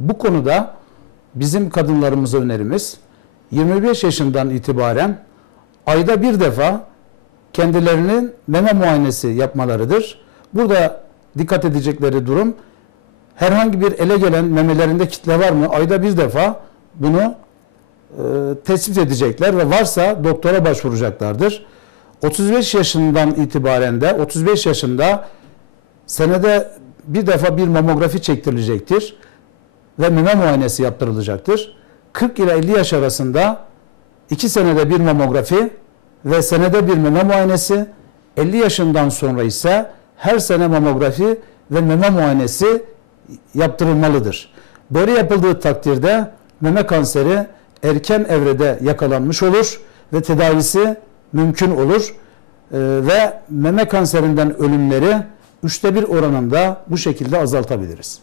Bu konuda bizim kadınlarımıza önerimiz 25 yaşından itibaren ayda bir defa kendilerinin meme muayenesi yapmalarıdır. Burada dikkat edecekleri durum herhangi bir ele gelen memelerinde kitle var mı? Ayda bir defa bunu e, tespit edecekler ve varsa doktora başvuracaklardır. 35 yaşından itibaren de 35 yaşında senede bir defa bir mamografi çektirilecektir ve meme muayenesi yaptırılacaktır. 40 ile 50 yaş arasında 2 senede bir mamografi ve senede bir meme muayenesi, 50 yaşından sonra ise her sene mamografi ve meme muayenesi yaptırılmalıdır. Böyle yapıldığı takdirde meme kanseri erken evrede yakalanmış olur ve tedavisi mümkün olur Ee, ve meme kanserinden ölümleri üçte bir oranında bu şekilde azaltabiliriz.